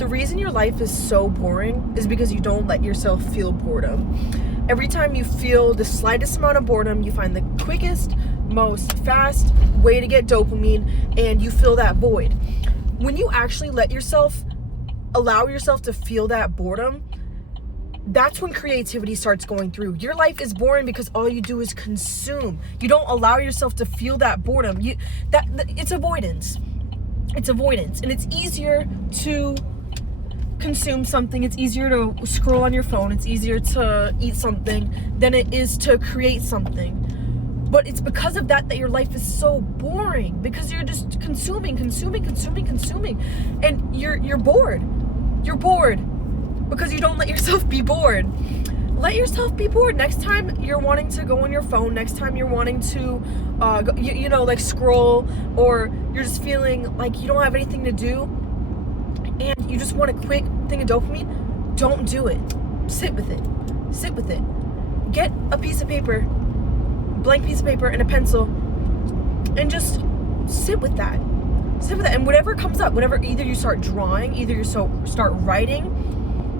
the reason your life is so boring is because you don't let yourself feel boredom. Every time you feel the slightest amount of boredom, you find the quickest, most fast way to get dopamine, and you fill that void. When you actually allow yourself to feel that boredom, that's when creativity starts going through. Your life is boring because all you do is consume. You don't allow yourself to feel that boredom. It's avoidance. It's avoidance. And it's easier to consume something. It's easier to scroll on your phone. It's easier to eat something than it is to create something. But it's because of that your life is so boring, because you're just consuming. And you're bored. You're bored because you don't let yourself be bored. Let yourself be bored. Next time you're wanting to go on your phone, next time you're wanting to scroll, or you're just feeling like you don't have anything to do and you just want a quick thing of dopamine, don't do it. Sit with it. Get a piece of paper, blank piece of paper, and a pencil, and just sit with that. And whatever comes up, either you start drawing, either you start writing,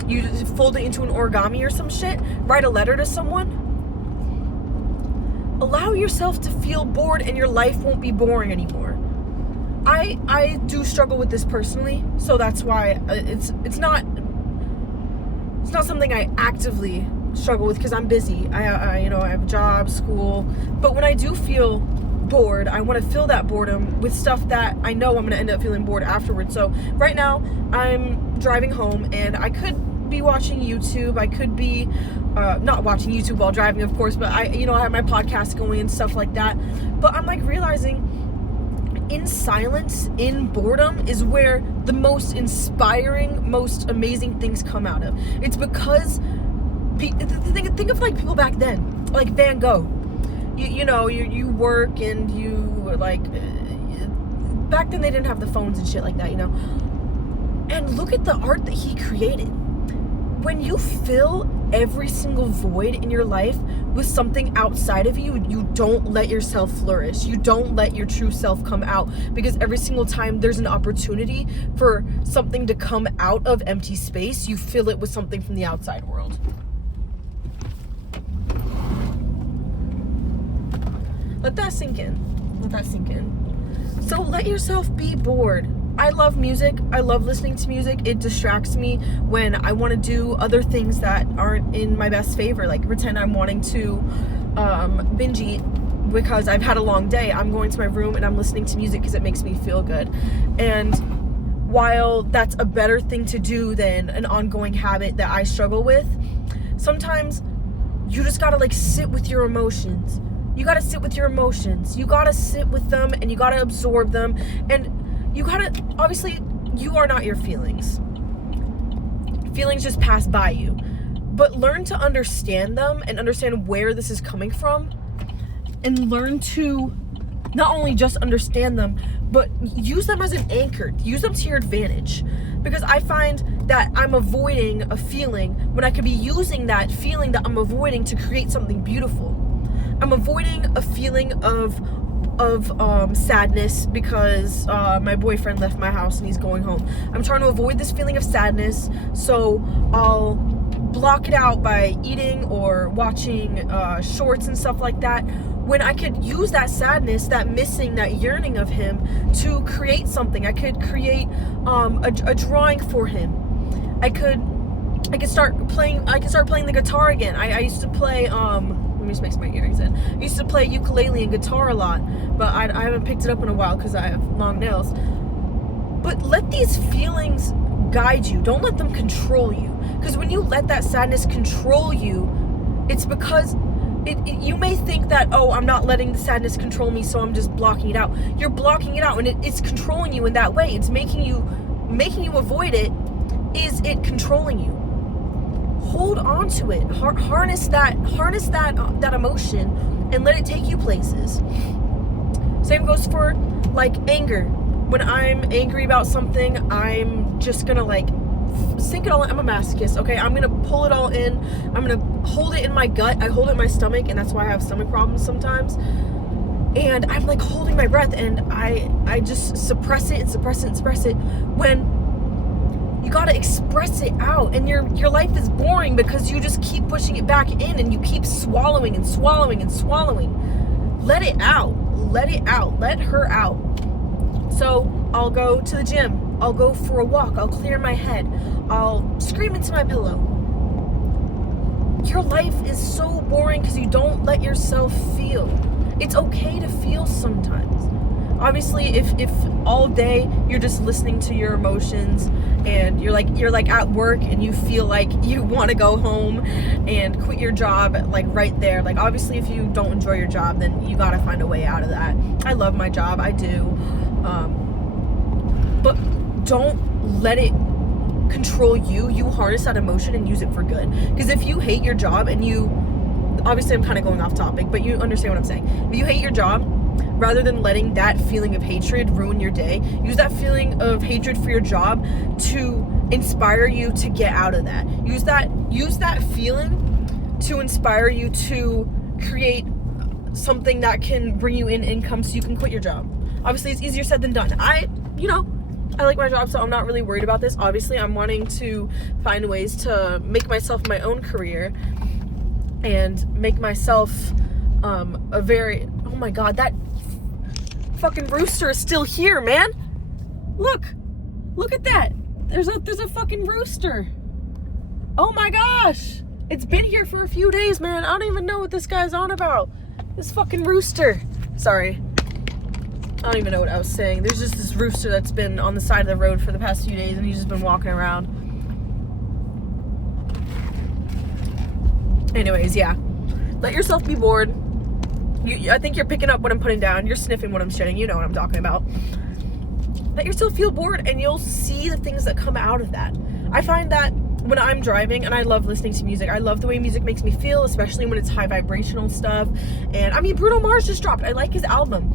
you just fold it into an origami or some shit, write a letter to someone. Allow yourself to feel bored and your life won't be boring anymore. I do struggle with this personally, so that's why it's not something I actively struggle with, because I'm busy. I have a job, school, but when I do feel bored, I want to fill that boredom with stuff that I know I'm going to end up feeling bored afterwards. So right now I'm driving home and I could be watching YouTube. I could be not watching YouTube while driving, of course, but I have my podcast going and stuff like that. But I'm like realizing, in silence, in boredom, is where the most inspiring, most amazing things come out of. It's because think of like people back then, like Van Gogh. You work and you like, back then they didn't have the phones and shit like that, and look at the art that he created. When you fill every single void in your life with something outside of you, you don't let yourself flourish. You don't let your true self come out, because every single time there's an opportunity for something to come out of empty space, you fill it with something from the outside world. Let that sink in. So let yourself be bored. I love music. I love listening to music. It distracts me when I want to do other things that aren't in my best favor. Like pretend I'm wanting to binge eat because I've had a long day. I'm going to my room and I'm listening to music because it makes me feel good. And while that's a better thing to do than an ongoing habit that I struggle with, sometimes you just gotta like sit with your emotions. You gotta sit with your emotions. You gotta sit with them and you gotta absorb them. And you gotta, obviously, you are not your feelings. Feelings just pass by you. But learn to understand them and understand where this is coming from. And learn to not only just understand them, but use them as an anchor. Use them to your advantage. Because I find that I'm avoiding a feeling when I could be using that feeling that I'm avoiding to create something beautiful. I'm avoiding a feeling of sadness because my boyfriend left my house and he's going home. I'm trying to avoid this feeling of sadness, so I'll block it out by eating or watching shorts and stuff like that, when I could use that sadness, that missing, that yearning of him to create something. I could create a drawing for him. I could start playing the guitar again. I used to play let me just mix my earrings in. I used to play ukulele and guitar a lot, but I haven't picked it up in a while because I have long nails. But let these feelings guide you. Don't let them control you. Because when you let that sadness control you, it's because you may think that, oh, I'm not letting the sadness control me, so I'm just blocking it out. You're blocking it out, and it's controlling you in that way. It's making you avoid it. Is it controlling you? Hold on to it. Harness that emotion and let it take you places. Same goes for like anger. When I'm angry about something, I'm just gonna like sink it all in. I'm a masochist, okay? I'm gonna pull it all in. I'm gonna hold it in my gut. I hold it in my stomach, and that's why I have stomach problems sometimes. And I'm like holding my breath, and I just suppress it. When you gotta gotta express it out, and your life is boring because you just keep pushing it back in, and you keep swallowing and swallowing and swallowing. Let it out. Let it out. Let her out. So I'll go to the gym. I'll go for a walk. I'll clear my head. I'll scream into my pillow. Your life is so boring because you don't let yourself feel. It's okay to feel sometimes. Obviously, if all day you're just listening to your emotions, and you're like at work and you feel like you want to go home and quit your job like right there. Like, obviously, if you don't enjoy your job, then you gotta find a way out of that. I love my job, I do, but don't let it control you. You harness that emotion and use it for good. Because if you hate your job, and obviously I'm kind of going off topic, but you understand what I'm saying. If you hate your job, rather than letting that feeling of hatred ruin your day, use that feeling of hatred for your job to inspire you to get out of that. Use that feeling to inspire you to create something that can bring you in income so you can quit your job. Obviously, it's easier said than done. I like my job, so I'm not really worried about this. Obviously, I'm wanting to find ways to make myself my own career and make myself oh my god, that fucking rooster is still here, man. Look at that. There's a fucking rooster. Oh my gosh, it's been here for a few days, man. I don't even know what this guy's on about. This fucking rooster. Sorry, I don't even know what I was saying. There's just this rooster that's been on the side of the road for the past few days, and he's just been walking around. Anyways, yeah. Let yourself be bored. I think you're picking up what I'm putting down. You're sniffing what I'm shitting. You know what I'm talking about. Let yourself feel bored, and you'll see the things that come out of that. I find that when I'm driving, and I love listening to music. I love the way music makes me feel, especially when it's high vibrational stuff. And I mean, Bruno Mars just dropped. I like his album.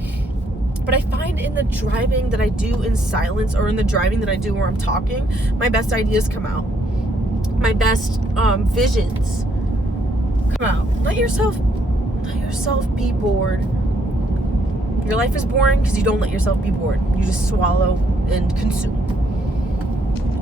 But I find in the driving that I do in silence, or in the driving that I do where I'm talking, my best ideas come out. My best visions come out. Let yourself be bored. Your life is boring because you don't let yourself be bored. You just swallow and consume.